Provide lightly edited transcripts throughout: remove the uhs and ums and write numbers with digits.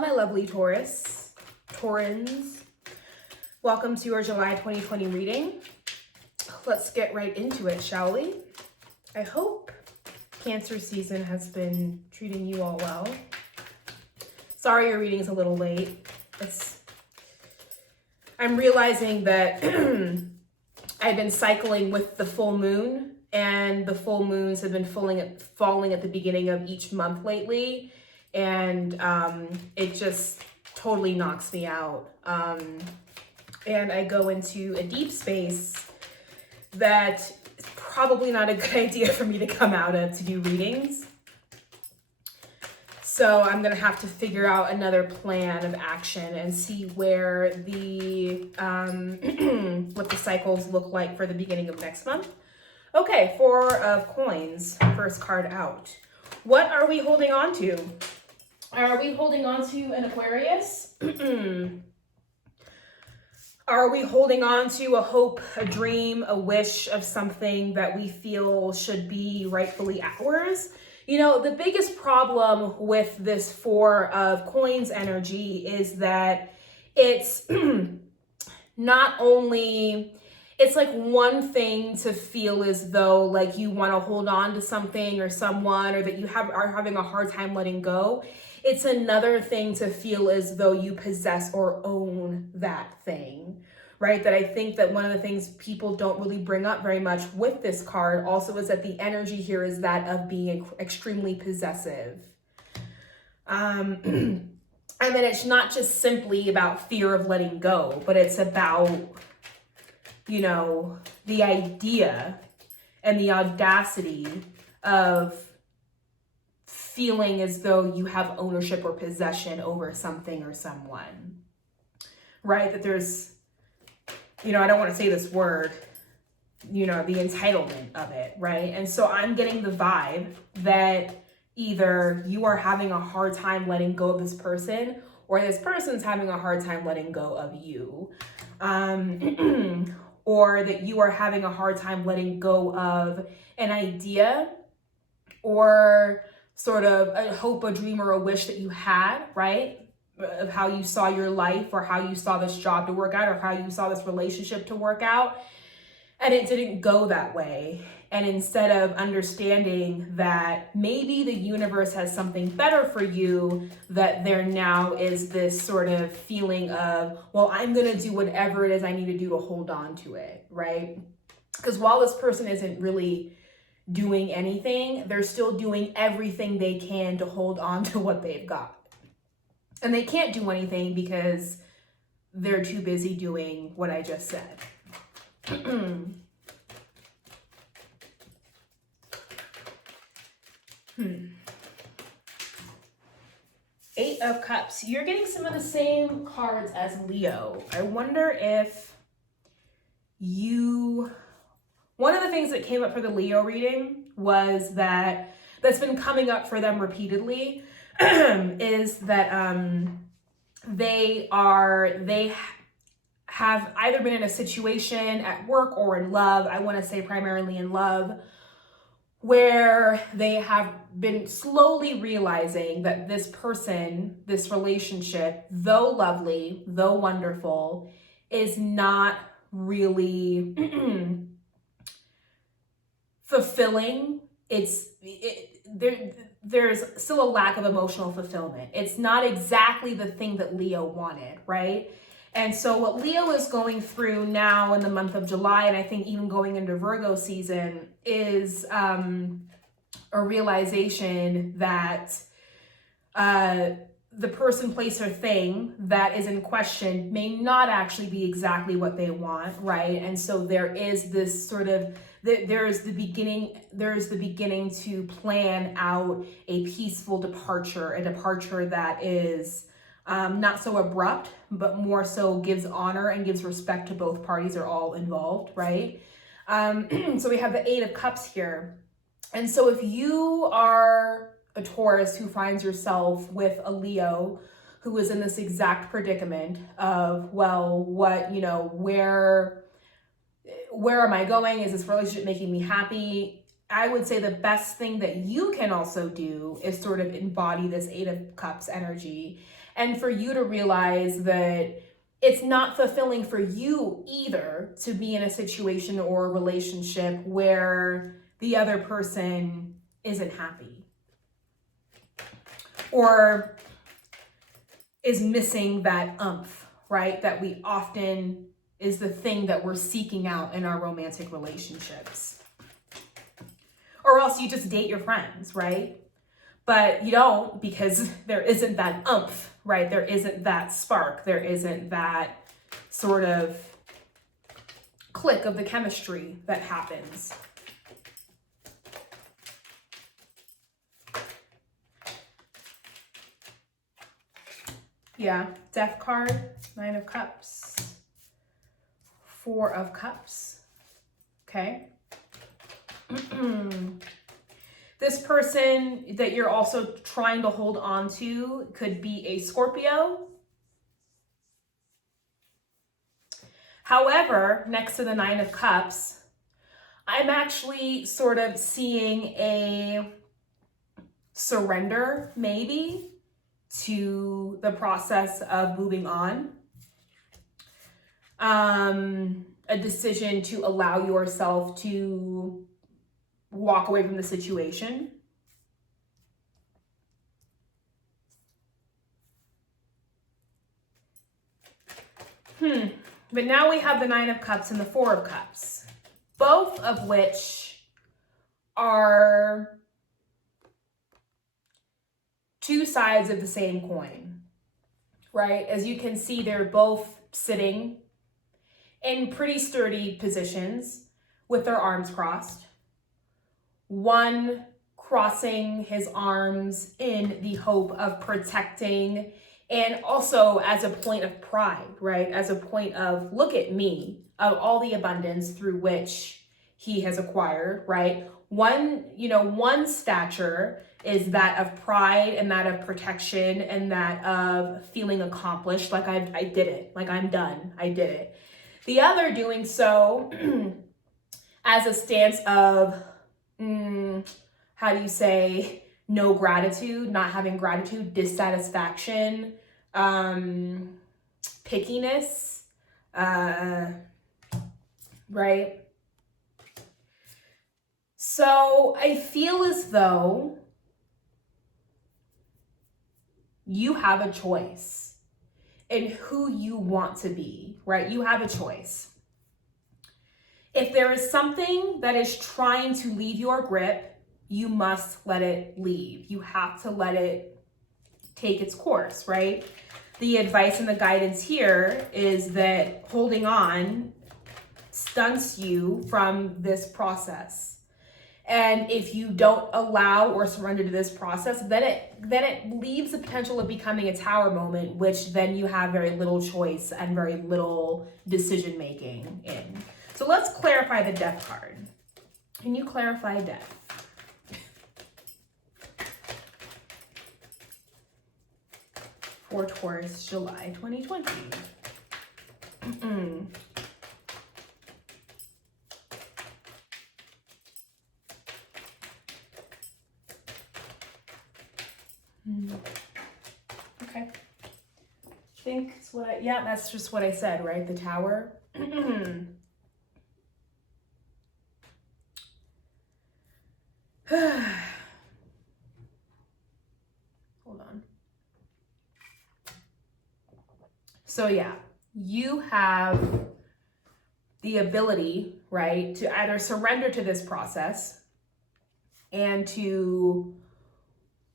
my lovely Taurans. Welcome to your July 2020 reading. Let's get right into it, shall we? I hope Cancer season has been treating you all well. Sorry your reading's a little late. I'm realizing that I've been cycling with the full moon, and the full moons have been falling at the beginning of each month lately, and it just totally knocks me out. And I go into a deep space that is probably not a good idea for me to come out of to do readings. So I'm gonna have to figure out another plan of action and see where the what the cycles look like for the beginning of next month. Okay, 4 of coins, first card out. What are we holding on to? Are we holding on to an Aquarius? Are we holding on to a hope, a dream, a wish of something that we feel should be rightfully ours? You know, the biggest problem with this 4 of coins energy is that it's not only, it's like one thing to feel as though like you want to hold on to something or someone, or that you are having a hard time letting go. It's another thing to feel as though you possess or own that thing, right? That I think that one of the things people don't really bring up very much with this card also is that the energy here is that of being extremely possessive. And then it's not just simply about fear of letting go, but it's about, you know, the idea and the audacity of feeling as though you have ownership or possession over something or someone, right? That there's, you know, I don't want to say this word, you know, the entitlement of it, right? And so I'm getting the vibe that either you are having a hard time letting go of this person, or this person's having a hard time letting go of you. Or that you are having a hard time letting go of an idea or sort of a hope, a dream, or a wish that you had, right? Of how you saw your life, or how you saw this job to work out, or how you saw this relationship to work out. And it didn't go that way. And instead of understanding that maybe the universe has something better for you, that there now is this sort of feeling of, well, I'm going to do whatever it is I need to do to hold on to it, right? Because while this person isn't really doing anything, they're still doing everything they can to hold on to what they've got. And they can't do anything because they're too busy doing what I just said. 8 of Cups. You're getting some of the same cards as Leo. I wonder if one of the things that came up for the Leo reading was that's been coming up for them repeatedly is that they have either been in a situation at work or in love, I want to say primarily in love, where they have been slowly realizing that this person, this relationship, though lovely, though wonderful, is not really fulfilling. There's still a lack of emotional fulfillment. It's not exactly the thing that Leo wanted, right? And so what Leo is going through now in the month of July, and I think even going into Virgo season, is a realization that the person, place, or thing that is in question may not actually be exactly what they want, right? And so there is this sort of, there's the beginning to plan out a peaceful departure, a departure that is not so abrupt, but more so gives honor and gives respect to both parties or all involved, right? So we have the 8 of Cups here. And so if you are a Taurus who finds yourself with a Leo who is in this exact predicament of, well, what, you know, where am I going? Is this relationship making me happy? I would say the best thing that you can also do is sort of embody this Eight of Cups energy, and for you to realize that it's not fulfilling for you either to be in a situation or a relationship where the other person isn't happy or is missing that umph, right? That we often is the thing that we're seeking out in our romantic relationships. Or else you just date your friends, right? But you don't, because there isn't that umph, right? There isn't that spark. There isn't that sort of click of the chemistry that happens. Yeah, Death card, Nine of Cups, Four of Cups, okay? This person that you're also trying to hold on to could be a Scorpio. However, next to the Nine of Cups, I'm actually sort of seeing a surrender, maybe, to the process of moving on. A decision to allow yourself to walk away from the situation. But now we have the Nine of Cups and the Four of Cups, both of which are two sides of the same coin, right? As you can see, they're both sitting in pretty sturdy positions with their arms crossed. One crossing his arms in the hope of protecting, and also as a point of pride, right? As a point of, look at me, of all the abundance through which he has acquired, right? One stature is that of pride and that of protection and that of feeling accomplished, like I did it, like I'm done, I did it. The other doing so as a stance of, how do you say, no gratitude, not having gratitude, dissatisfaction, pickiness, right? So I feel as though you have a choice in who you want to be, right? You have a choice. If there is something that is trying to leave your grip, you must let it leave. You have to let it take its course, right? The advice and the guidance here is that holding on stunts you from this process. And if you don't allow or surrender to this process, then it leaves the potential of becoming a tower moment, which then you have very little choice and very little decision making in. So let's clarify the Death card. Can you clarify death? For Taurus, July 2020. Okay. I think it's what that's just what I said, right? The Tower. Hold on. So yeah, you have the ability, right, to either surrender to this process and to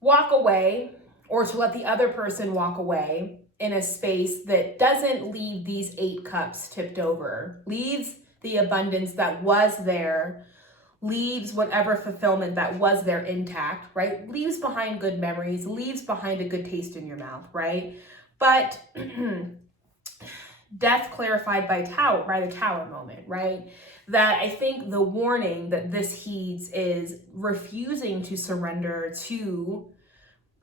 walk away, or to let the other person walk away in a space that doesn't leave these 8 cups tipped over, leaves the abundance that was there, leaves whatever fulfillment that was there intact, right? Leaves behind good memories, leaves behind a good taste in your mouth, right? But death clarified by the Tower moment, right? That I think the warning that this heeds is refusing to surrender to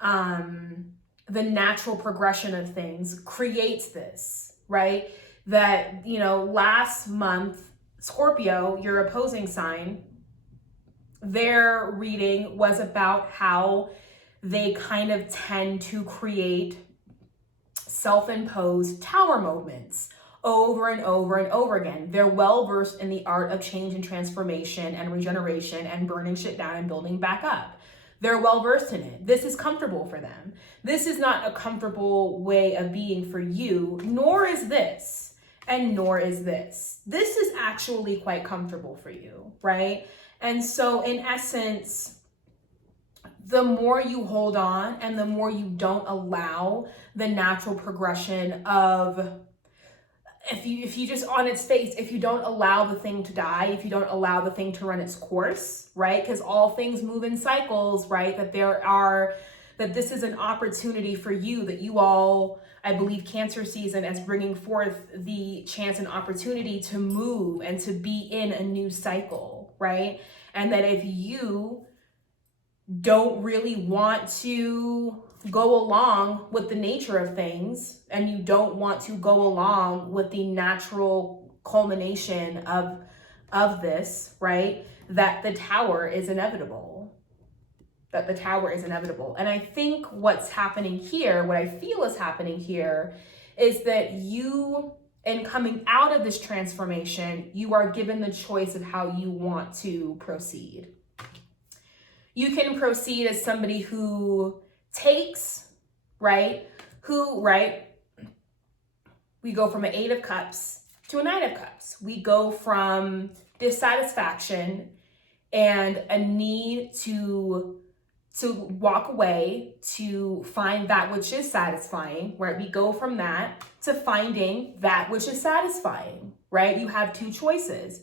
the natural progression of things creates this, right? That, last month, Scorpio, your opposing sign, their reading was about how they kind of tend to create self-imposed tower moments over and over and over again. They're well versed in the art of change and transformation and regeneration and burning shit down and building back up. They're well versed in it. This is comfortable for them. This is not a comfortable way of being for you, nor is this, and nor is this. This is actually quite comfortable for you, right? And so in essence, the more you hold on and the more you don't allow the natural progression of, if you just on its face, if you don't allow the thing to die, if you don't allow the thing to run its course, right? Because all things move in cycles, right? That this is an opportunity for you, that you all, I believe Cancer season as bringing forth the chance and opportunity to move and to be in a new cycle, right? And that if you don't really want to go along with the nature of things, and you don't want to go along with the natural culmination of this, right? That the tower is inevitable. That the tower is inevitable. And I think what's happening here, what I feel is happening here, is that you, in coming out of this transformation, you are given the choice of how you want to proceed. You can proceed as somebody who takes, right? We go from an 8 of Cups to a 9 of Cups. We go from dissatisfaction and a need to walk away to find that which is satisfying, right? We go from that to finding that which is satisfying, right? You have two choices.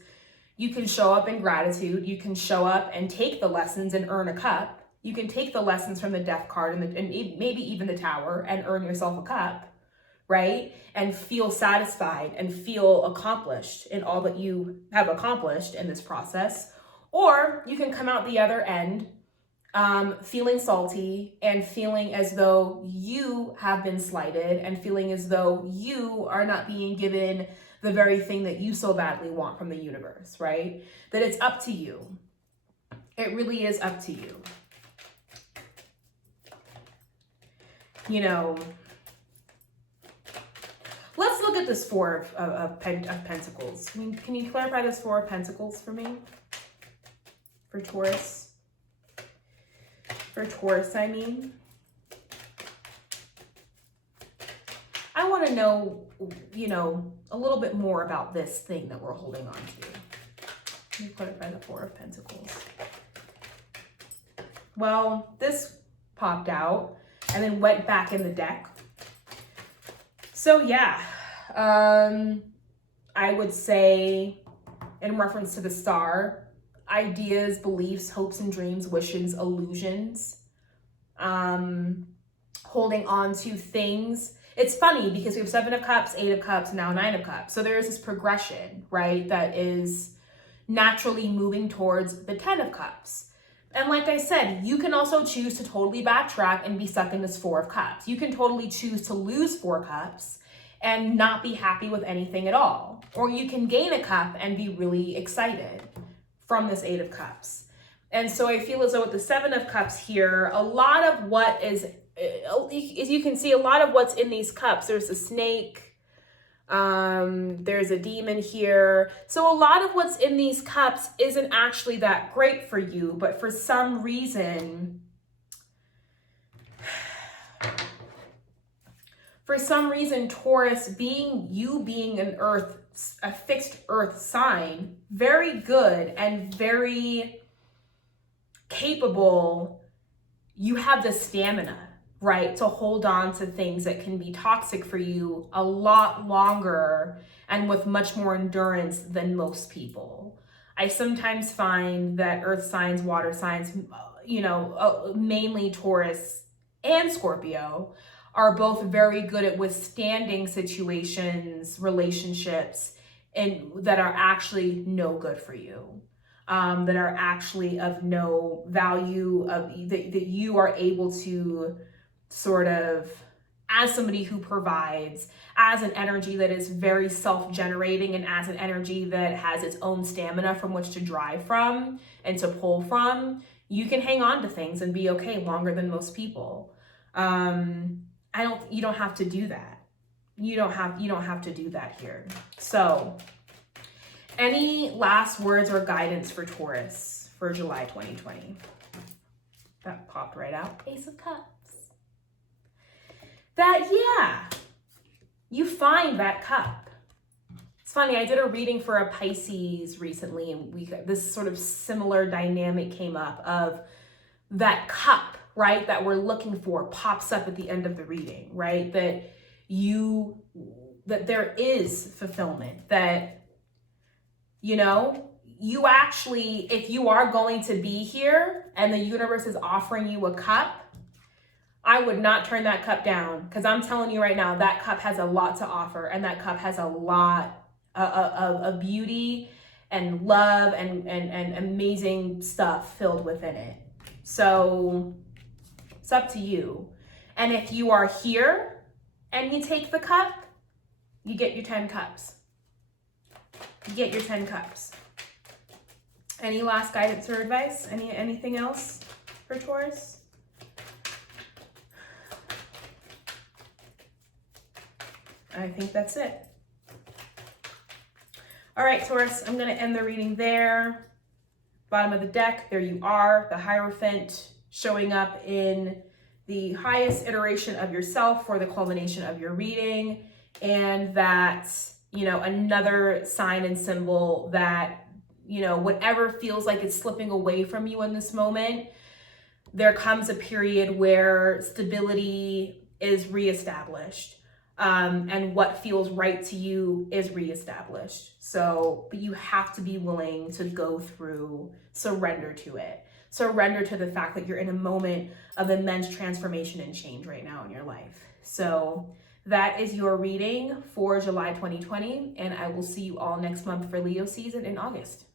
You can show up in gratitude. You can show up and take the lessons and earn a cup. You can take the lessons from the Death card and maybe even the Tower and earn yourself a cup, right? And feel satisfied and feel accomplished in all that you have accomplished in this process. Or you can come out the other end feeling salty and feeling as though you have been slighted and feeling as though you are not being given the very thing that you so badly want from the universe, right? That it's up to you. It really is up to you. You know, let's look at this Four of Pentacles. Can you clarify this Four of Pentacles for me? For Taurus? For Taurus, I mean. I want to know, you know, a little bit more about this thing that we're holding on to. Can you clarify the Four of Pentacles? Well, this popped out and then went back in the deck. So yeah, I would say, in reference to the Star, ideas, beliefs, hopes and dreams, wishes, illusions, holding on to things. It's funny because we have 7 of Cups, 8 of Cups, now 9 of Cups. So there's this progression, right, that is naturally moving towards the 10 of Cups. And like I said, you can also choose to totally backtrack and be stuck in this 4 of Cups. You can totally choose to lose 4 cups and not be happy with anything at all. Or you can gain a cup and be really excited from this 8 of Cups. And so I feel as though with the 7 of Cups here, a lot of what is, as you can see, a lot of what's in these cups, there's a snake, there's a demon here. So a lot of what's in these cups isn't actually that great for you, but for some reason, Taurus, being an earth, a fixed earth sign, very good and very capable, you have the stamina, right, to hold on to things that can be toxic for you a lot longer and with much more endurance than most people. I sometimes find that earth signs, water signs, you know, mainly Taurus and Scorpio, are both very good at withstanding situations, relationships, and that are actually no good for you. That are actually of no value, that you are able to sort of as somebody who provides, as an energy that is very self-generating, and as an energy that has its own stamina from which to drive from and to pull from, you can hang on to things and be okay longer than most people. You don't have to do that. You don't have to do that here. So, any last words or guidance for Taurus for July 2020? That popped right out. Ace of Cups. You find that cup. It's funny, I did a reading for a Pisces recently, and this sort of similar dynamic came up of that cup, right, that we're looking for pops up at the end of the reading, right? That there is fulfillment, that, you actually, if you are going to be here and the universe is offering you a cup, I would not turn that cup down, because I'm telling you right now, that cup has a lot to offer, and that cup has a lot of beauty and love and amazing stuff filled within it. So it's up to you. And if you are here and you take the cup, you get your 10 cups. You get your 10 cups. Any last guidance or advice? Anything else for Taurus? I think that's it. All right, Taurus, I'm going to end the reading there. Bottom of the deck, there you are, the Hierophant showing up in the highest iteration of yourself for the culmination of your reading. And that, another sign and symbol that, whatever feels like it's slipping away from you in this moment, there comes a period where stability is reestablished. And what feels right to you is reestablished. But you have to be willing to go through, surrender to it. Surrender to the fact that you're in a moment of immense transformation and change right now in your life. So that is your reading for July 2020, and I will see you all next month for Leo season in August.